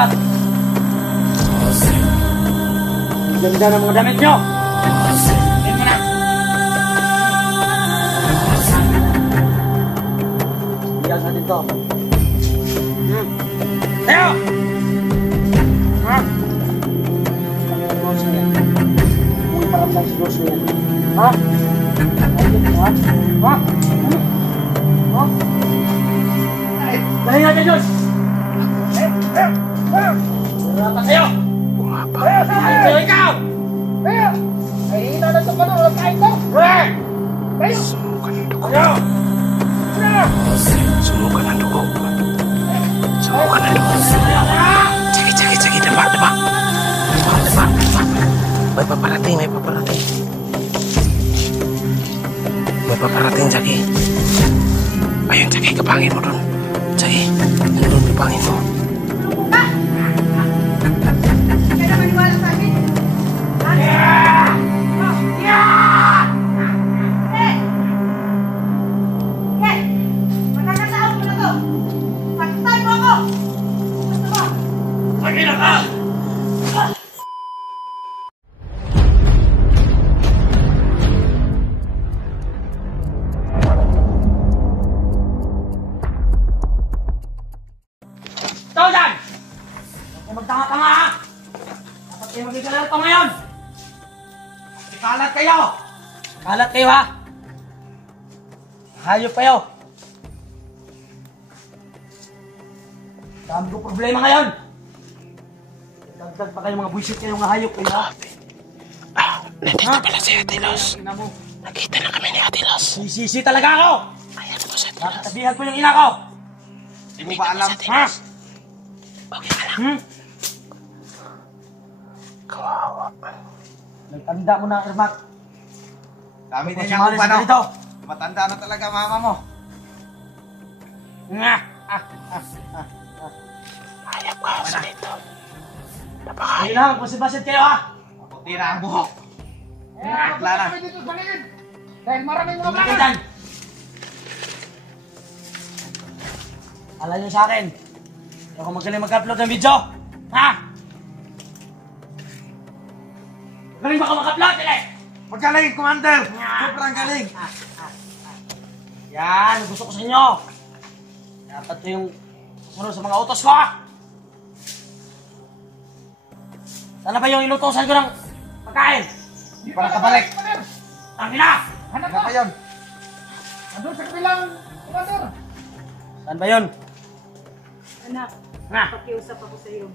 Armat. Ang ganda ng mga damit nyo. Tingin mo na. Biyan natin to. Tayo! Ha? Muy paramdam si Diyos yan. Ha? Ha? Ha? Ha? Dali natin, Diyos! Berapa kayo? Bumaba. Ayo ikaw! Ay, hinanasok ka na. Walang kain ko. Sumukan ng dugo. Ayo! Sumukan ng dugo. Sumukan ng dugo. Sige. Daba. May paparating. Jackie. Ayun, Jackie, kapangin mo dun. Jackie, nandun, kapangin mo. Kaya maniwala sa akin. Magkakataon mo na to. Pagtay mo ako. Gusto mo? Lagi na ka! Ikaw dyan! Huwag kayo magtanga-tanga ha! Dapat kayo magigalala ito ngayon! Kalat kayo! Kalat kayo ha! Hayop kayo! Dami ko problema ngayon! Dagdag pa kayo mga buisit kayo mga hayop kayo ha! Nandito pala si Ate Los. Ina mo! Nakita na kami ni Ate Los. Sisisi talaga ako! Ayan mo si Ate Los. Nakatabihan ko yung ina ko! Hindi mo ba alam? Ha? Okay ka lang. Kawawa. Nagtanda mo na, Irmak. Dami din Huwag niya sumalis kung paano. ka dito. Matanda na talaga mama mo. Nga! Hayop ka sa dito. Napaka. Ayun lang, pasibasit kayo ha! Maputi na ang buhok. Punta kami dito sa paligid. Dahil maraming mga Tumigil bakal. dyan! Alam nyo sa akin, hindi ako magaling mag-upload ng video. Ha? Magaling ba ako mag-upload? Dili! Magaling, Commander! Sobrang galing! Yan, gusto ko sa inyo. Dapat ito yung sumunod sa mga utos ko ha! Sana ba yung inutosan ko ng pagkain? Hindi pa nakabalik. Tangina! Hanap Ano mo. pa yun? Andun sa kabilang commander. Saan ba yun? Anak, Ha? pakiusap ako sa iyo.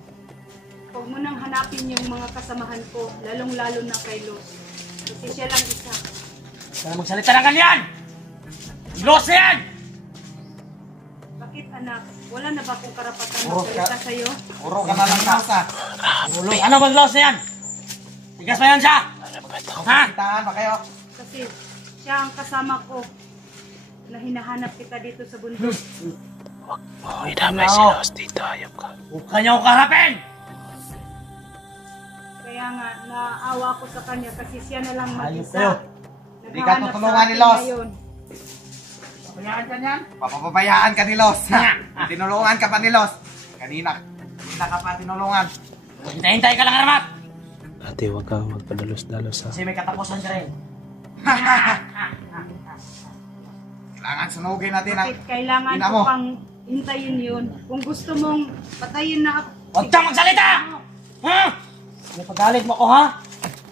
Huwag mo nang hanapin yung mga kasamahan ko, lalong-lalo na kay Los. Kasi siya lang isa. Huwag ka na magsalita ng ganyan! Los na yan! Bakit anak? Wala na ba akong karapatan Puro magsalita ka- sa iyo? Puro ka na lang nasa. Ano bang los na yan? Tigas pa yan siya! Ano ba ito? Ha? Pintahan pa kayo. Kasi siya ang kasama ko na hinahanap kita dito sa bundok. Huwag mo idamay si Los dito. Hayop ka. Huwag ka niya akong kaharapin! Kaya nga, naawa ko sa kanya kasi siya na lang Ayos mag-isa. kayo. Hindi ka tutulungan ni Los. Pabayaan ka niyan. Papabayaan ka ni Los. Tinulungan ka pa ni Los. Kanina ka pa tinulungan. Hintay-hintay ka lang, Armat! Ate, huwag kang magpadalos-dalos ha. Kasi may katapusan ka rin. Kailangan sunugin natin ang Bakit kailangan ina ko mo. pang hintayin yun? Kung gusto mong patayin na ako. Huwag kang magsalita! Ha? Napagalit mo ko, ha?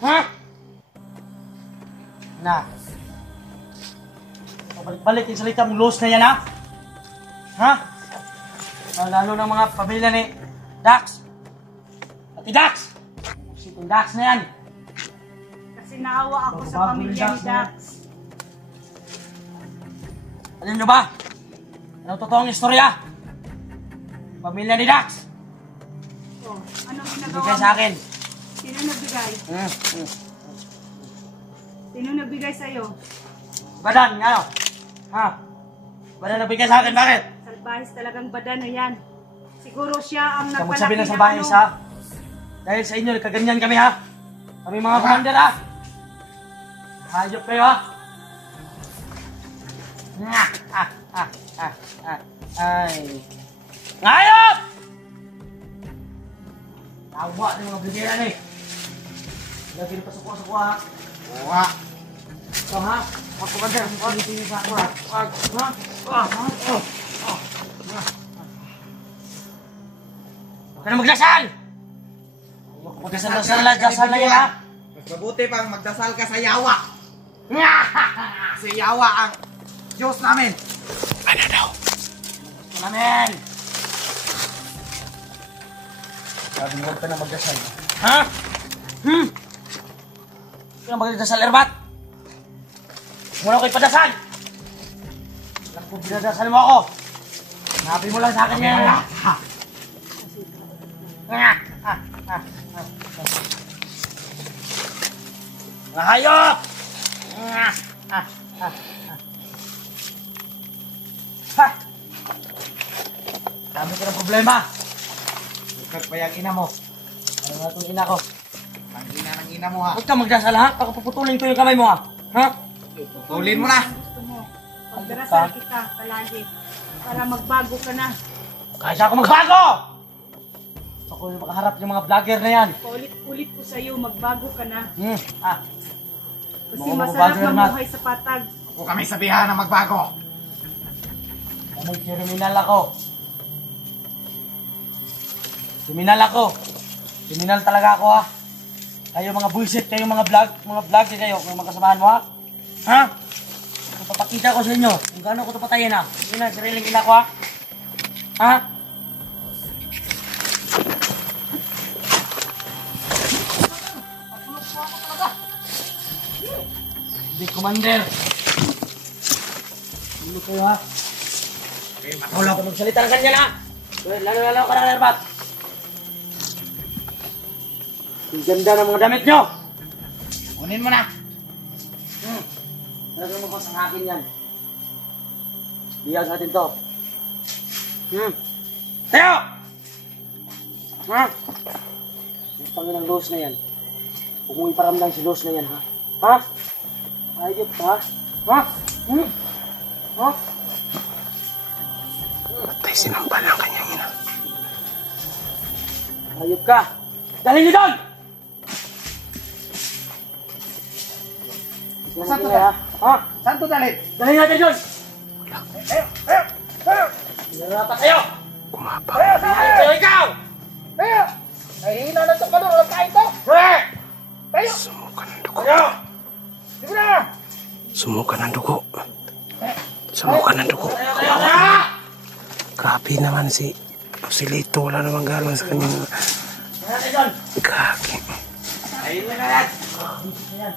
Ha? Na. Balik-balik yung salita mong los na yan, ha? Ha? Lalo ng mga pamilya ni Dax. Pati Dax! Itong Dax na yan. Kasi naawa ako sa Bago pamilya ni Dax na Dax. Alam nyo ba? Anong totoong istorya? Pamilya ni Dax. Oh, anong ginagawa Bigay sa mo? akin. Sino nagbigay? Sino nagbigay sa'yo? Badan, ano? Ha? Badan nagbigay sa akin, bakit? Salbahis talagang badan na yan. Siguro siya ang Huwag ka nagpalaki magsabi ng ng salbahis, ha? Dahil sa inyo, nagkaganyan kami, ha? Kami mga commander, ha? Hayop kayo, ha? Ay. Hayop! Tawa ng mga bigyan eh. Lagi pa sa kuha. Buha. Ito ha? Wag, Commander. Wag. Wag. Ha? Huwag ka na magdasal! Magdasal na yan ha? Mas mabuti pang magdasal ka sa Yawa. Kasi Yawa ang Diyos namin. Ano daw? Gusto namin! Sabi mo, huwag ka na magdasal. Ha? Huwag ka na magdasal, Erbat! Muna ko'y padasal! Alam ko, binadasal mo ako! Sinabi mo lang sa akin yan! Mga hayop! Ha! Dami ko ng problema! Bukat pa yung ina mo. Ano nga itong ina ko? Ang ina ng ina mo ha. Huwag ka magdasal ha? Baka puputulin ko yung kamay mo ha? Ha? Tulin mo na. Gusto mo, pagdarasal kita palagi para magbago ka na. Kaya siya ako magbago! Gusto ko yung makaharap yung mga vlogger na yan. Paulit-ulit ko sa'yo, magbago ka na. Kasi Mga masarap magbago na. mamuhay sa patag. Huwag kami sabihan na magbago. Anong kriminal ako? Kriminal ako. Kriminal talaga ako ha. Kayo mga bullshit, kayo mga vlog kayo, mga kasamahan mo ha. Ha? Papakita ko sa inyo kung gaano ko ito patayin ha. Hindi na, sariling ina ko ha. Ha? Hindi, Commander. Hindi kayo ha. Wala ko magsalita ng ganyan ha. Lalo ka na, Erbat. Ang ganda ng mga damit nyo. Kunin mo na. Talagang mo sa akin yan. Biyag natin to. Tayo! Ha? Ang pangin ng Los na yan. Huwag mo iparamdang si Los na yan, ha? Ha? Ayop ka, ha? Ha? Ha? Patay sinampal ang kanyang ina. Ayop ka! Dalhin niyo doon! Saan to ha? Ha? Saan to dalhin? Dalhin natin doon! Narapat kayo! Kumapa. Kayo ikaw! Ay, hina na ito ka doon. Walang kain to. Sumukan ng dugo. Kayo! Sige na. Sumukan ng dugo. Sumukan ng dugo. Grabe naman si Lito. Wala namang galang sa kanyang Natin doon! kaki. Ayun na yan! Ayan.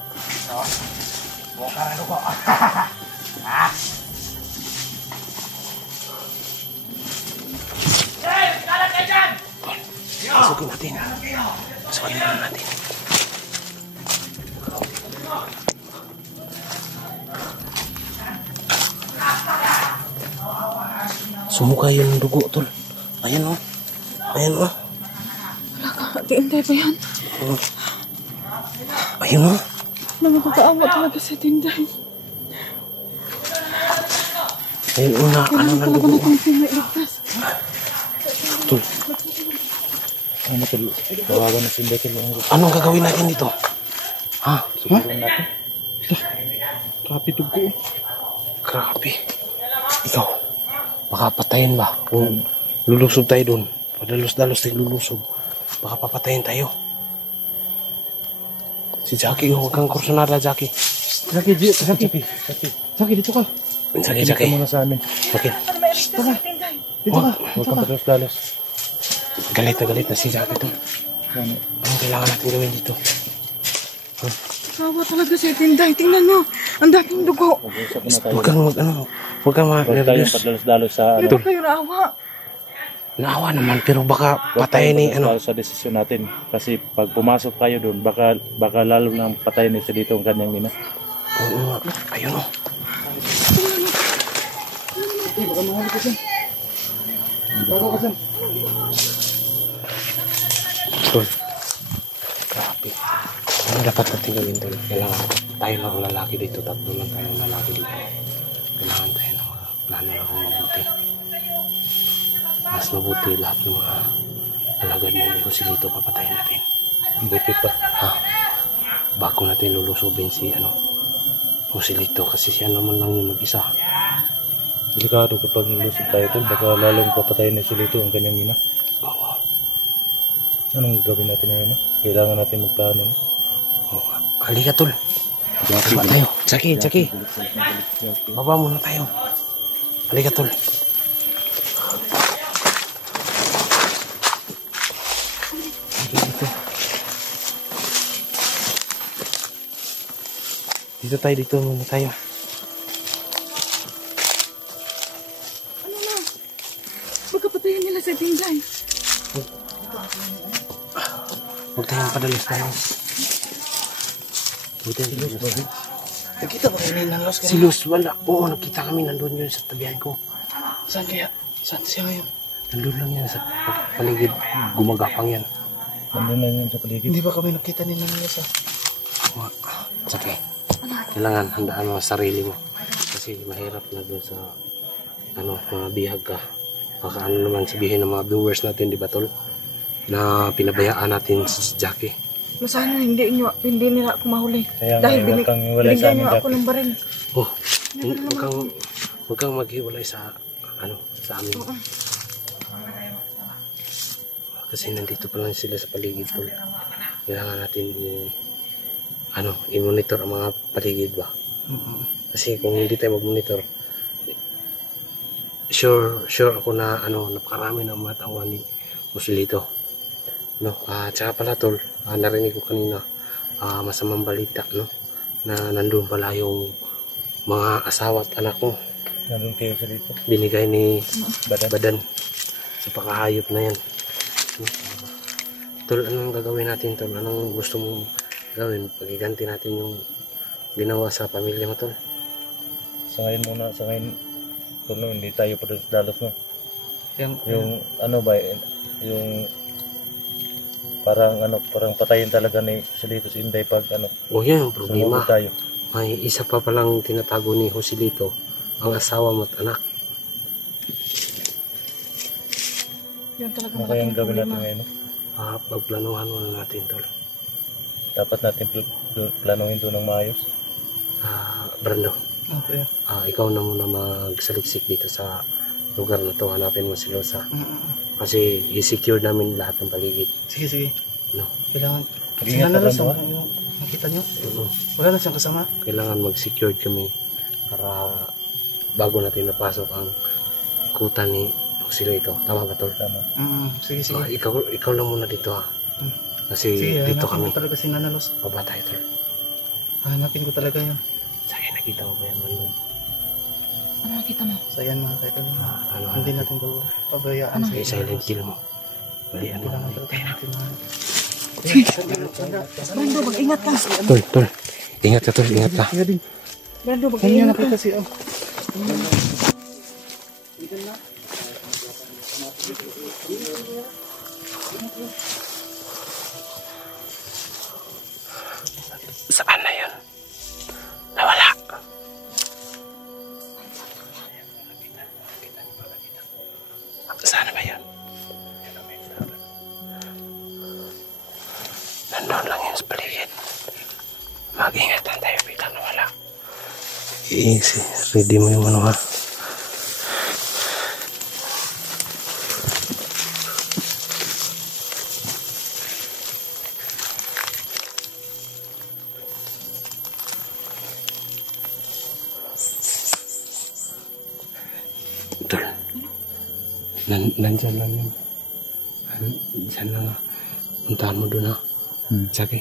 Buka na dugo. Hey! Kalat kayo dyan! Pasukin natin. Pasukin natin. Sumuka yung dugo, tol. Ayan o. Ayan o. Tinday ba yan? Ayun o. Nakakaawa talaga sa Tinday. Ayun o na. Ano na dugo? Pinailigtas. Tol. Ano tol? Tawagan na si Betel. Anong gagawin natin dito? Ha? Siguro natin. Grabe dugo. Grabe. Ikaw. Baka patayin ba? Kung lulusob tayo dun. Padalos-dalos tayo lulusob. Baka papatayin tayo. Si Jackie, huwag kang kursunada, Jackie. Jackie, dito ka. Jackie. Dito muna sa amin. Jackie. Dito ka. Huwag kang padalos-dalos. Galit na si Jackie to. Anong kailangan natin gawin dito? Awa talaga si Tinday. Tingnan nyo. Ang daming dugo. Mag-usap na tayo. Huwag kang Huwag tayong ma-nervous. padalos-dalos sa Hindi ba kayo naawa? Naawa naman, pero baka patayin ni ano. sa desisyon natin. Kasi pag pumasok kayo doon, baka lalo nang patayin nito dito ang kanyang ina. Oo nga. Ayun o. Tol. Grabe. Ano dapat natin gawin, Tol? Kailangan tayo lang ang lalaki dito. Tatlo lang tayong lalaki dito. Kailangan tayo ng plano lang kung mabuti. Mas mabuti lahat ng mga alagad mo yung Joselito, papatayin natin. Buti pa. Ha? Bago natin lulusubin si Joselito kasi siya naman lang yung mag-isa. Delikado kapag nilusog tayo tol, baka lalong papatayin ni Joselito ang kanyang ina. Oo. Anong gagawin natin ngayon? Kailangan natin magplano. No? Oo. Halika tol. Baba tayo. Tsaki. Baba muna tayo. Halika tol. Dito muna tayo. Pagkapatayin nila sa tingay. Huwag tayong padalos-dalos. Huwag tayong padalos-dalos. Nakita ba kayo ng Los? Si Luz, wala. Oo, nakita kami. Nandun yun sa tabihan ko. Saan kaya? Saan siya ngayon? Nandun lang yan sa paligid. Gumagapang yan. Nandun na yun sa paligid. Hindi ba kami nakita ni Nang Los? Sige. Kailangan handaan mo ang sarili mo. Kasi mahirap na dun sa mga bihag ka. Baka ano naman sabihin ng mga viewers natin, di ba tol? Na pinabayaan natin si Jackie. Sana hindi nila ako mahuli. Kaya Dahil huwag kang hiwalay sa binigyan amin, niyo ako Jackie. ng baril. Oh, huwag kang maghiwalay sa amin. Kasi nandito pa lang sila sa paligid tol. Kailangan natin i-monitor ang mga paligid ba. Kasi kung hindi tayo mag-monitor, sure ako na napakarami ng mga tauhan ni Joselito. Tsaka pala tol, narinig ko kanina masamang balita na nandun pala yung mga asawa at anak ko. Nandun kayo sa dito. Binigay ni Badan. Badan sa pakahayop na yan. Tol, anong gagawin natin tol? Anong gusto mong gawin? Pagiganti natin yung ginawa sa pamilya mo tol. Sa ngayon muna, tol, no, hindi tayo dalos no. Yung yung parang patayin talaga ni Joselito si Inday pag O yan ang problema. sumugod tayo. May isa pa palang tinatago ni Joselito, ang asawa mo at anak. Yan talaga Ano kayang malaking gawin natin problema. ngayon? No? Pagplanuhan muna natin tol. Dapat natin planuhin ito ng maayos. Brando, Okay. ikaw na muna magsaliksik dito sa lugar na to. Hanapin mo si Losa. Kasi i-secure namin lahat ng paligid. Sige. No? Kailangan. Mag-ingat Sila ka na Los, lang, nakita niyo? Oo. Wala na siyang kasama? Kailangan mag-secure kami para bago natin napasok ang kuta ni Joselito. Tama ba tol? Tama. Sige. Ikaw lang muna dito ha. Kasi Sige, dito hanapin kami. ko talaga si Nana Los. Baba tayo tol. Hanapin ko talaga yun. Sige, nakita mo ba yan man? Ano nakita mo? So yan mga kaidol. Ano? Hindi natin pabayaan Sige, silent kill mo. Bali, Kailangan talaga natin na. Brando, mag-ingat ka. Tol. Ingat ka tol, ingat ka. Brando, Kanya mag-ingat ka. nakita si Saan na yun? Nawala. Saan na ba yun? Nandun lang yun sa paligid. Mag-ingatan tayo, biglang nawala. Easy. Ready mo yung ha. Tol. Nandyan lang yun. Diyan lang. Puntahan mo doon ha. Sige.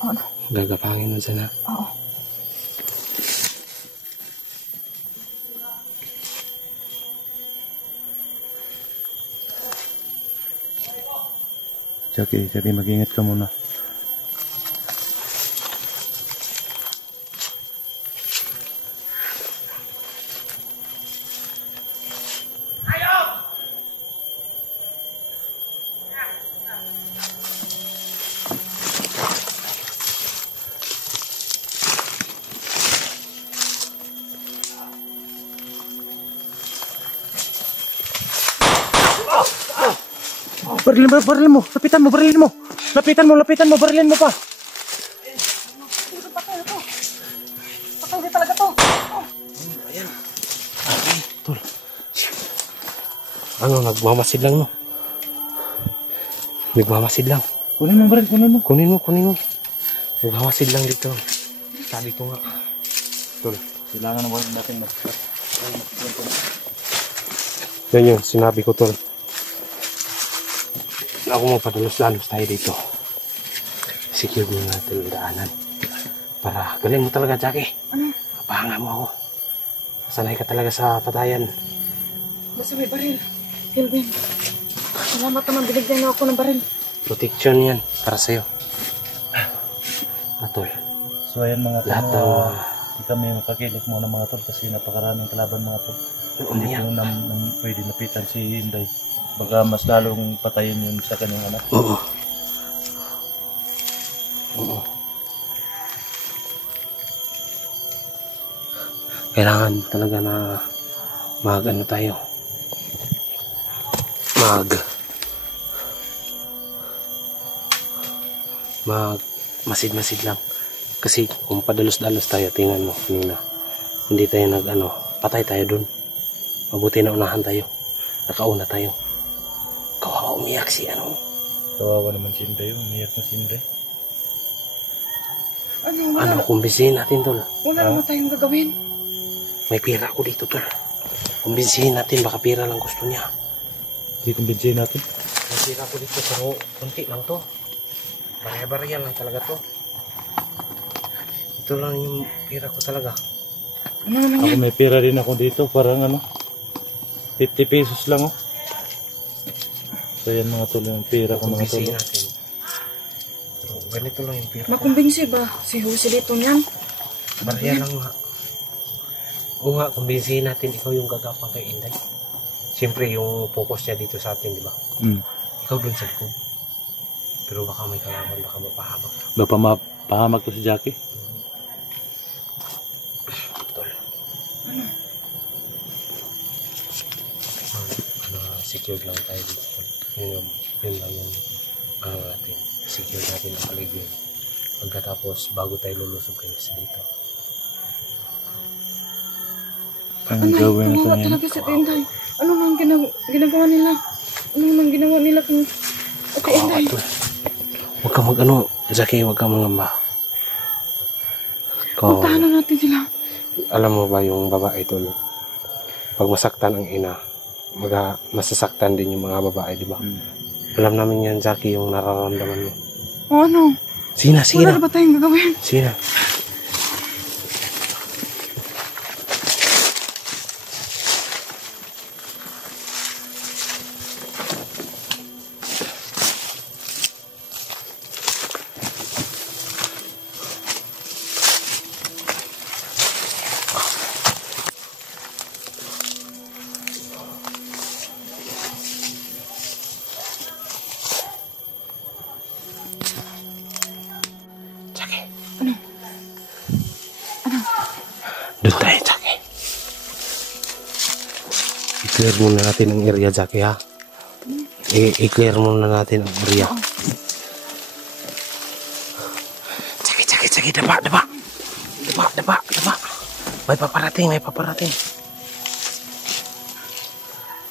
Oo. Gagapangin mo dyan ha. Oo. Jackie, mag-ingat ka muna. Barilin mo. Lapitan mo, barilin mo pa. Patay na talaga to. Tol. Ano, nagmamasid lang, no? Nagmamasid lang. Kunin mo, baril, kunin mo. Kunin mo. Nagmamasid lang dito. Sabi ko nga. Tol. Kailangan naman natin Yan yun, sinabi ko, tol. Ako mo padalos-dalos tayo dito. Secure mo natin ang daanan. Para, galing mo talaga, Jackie. Mapahanga mo ako. Sanay ka talaga sa patayan. Basta may baril. Kelvin, salamat naman binigyan niyo ako ng baril. Protection yan, para sa'yo. Tol. So ayan mga tol, Lahat ng... hindi kami makakilit muna mga tol kasi napakaraming kalaban mga tol. Ano Hindi yan? ko pwede napitan si Inday. Baka mas lalong patayin yun sa kanyang anak. Oo. Kailangan talaga na mag-ano tayo. Masid-masid lang. Kasi kung padalos-dalos tayo, tingnan mo kanina. Hindi tayo patay tayo dun. Mabuti na unahan tayo. Nakauna tayo. Kawawa umiyak si Kawawa naman si Inday, umiyak na si Inday. kumbinsihin natin, tol. Wala naman tayong gagawin. May pera ako dito, tol. Kumbinsihin natin, baka pera lang gusto niya. Hindi kumbinsihin natin. May pera ako dito, pero kunti lang to. Barya-barya lang talaga to. Ito lang yung pera ko talaga. Ano naman Ako yan? may pera din ako dito, parang 50 pesos lang oh. So yan mga tol, yung pera ko mga tol. Kumbinsihin natin. Pero ganito lang yung pera ko. Makumbinsi ba? Si Jose dito niyan. Barya lang nga. Oo nga, kumbinsihin natin ikaw yung gagapang kay Inday. Siyempre yung focus niya dito sa atin, di ba? Ikaw dun sa likod. Pero baka may kalaban, baka mapahamak. Baka mapahamak to si Jackie. Tol. Secure lang tayo dito. Yun lang yung natin. Secure natin ang paligid. Pagkatapos, bago tayo lulusog kayo sa dito. Ang gawin natin Kawawa yan. talaga si Inday. Ano nang ginagawa nila? Ano nang ginawa nila kung kay Kawawa, Inday? tol. Huwag kang Jackie, huwag kang mangamba. Puntahan na natin sila. Alam mo ba yung babae, tol? Pag masaktan ang ina, masasaktan din yung mga babae, di ba? Alam namin yan, Jackie, yung nararamdaman mo. O ano? Sige na. Wala na ba tayong gagawin? Sige na. Jackie. Ano? Doon tayo, Jackie. I-clear muna natin ang area, Jackie, ha? I-clear muna natin ang area. Jackie, daba. May paparating.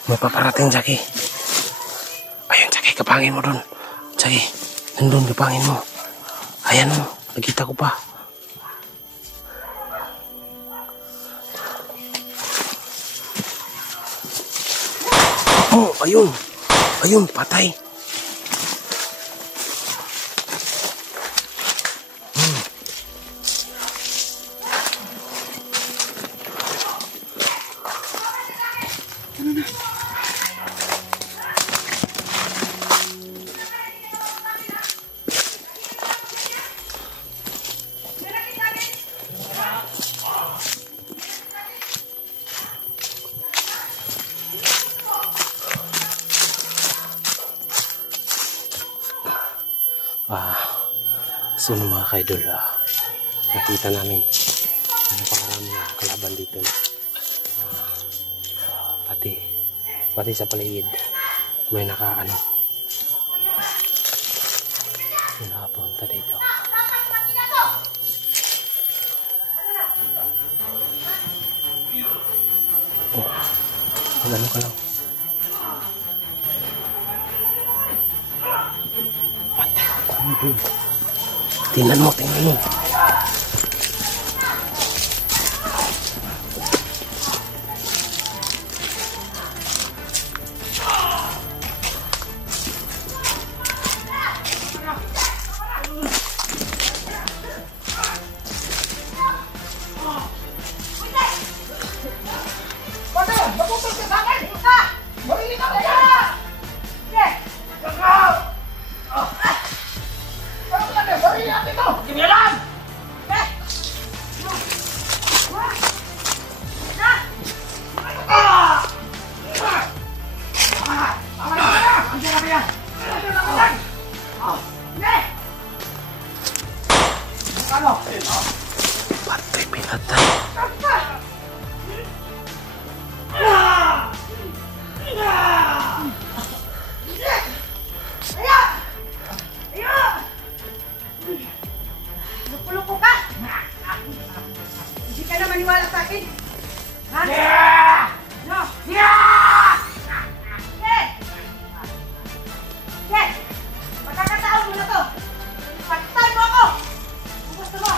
May paparating, Jackie. Ayun, Jackie, kapangin mo dun. Jackie, nandun, kapangin mo. Ayan mo, nakita ko pa. Oh, ayun, patay. So mga kaidol, nakita namin napakarami na kalaban dito na pati sa paligid may punta dito. Oh, ano ka lang. Tingnan mo, tingnan mo. Patay pinatay. Lupulupo ka! Hindi ka na maniwala sa akin. Ha? No! Magkakataon mo na to! Pagtay mo ako! Gusto mo?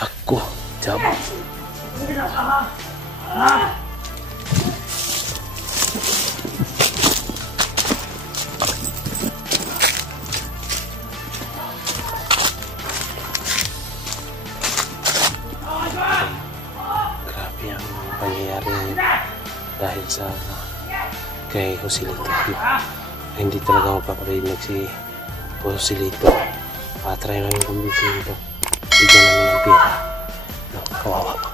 Ako, jab. Grabe ang pangyayari ngayon dahil sa kay Joselito. Hindi talaga mapaparinig si Joselito. Patry namin kumbinsin ito. Bigyan namin ng pera. No, kawawa.